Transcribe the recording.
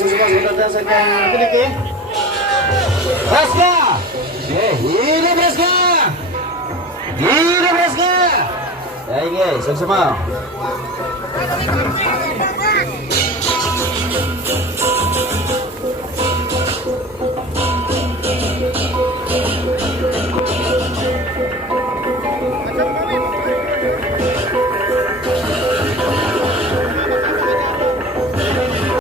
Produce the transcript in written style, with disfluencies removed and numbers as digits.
semua sudah datang ke Kediki. Raska. Hidup Raska. Hidup Raska. Ya ini, sama-sama.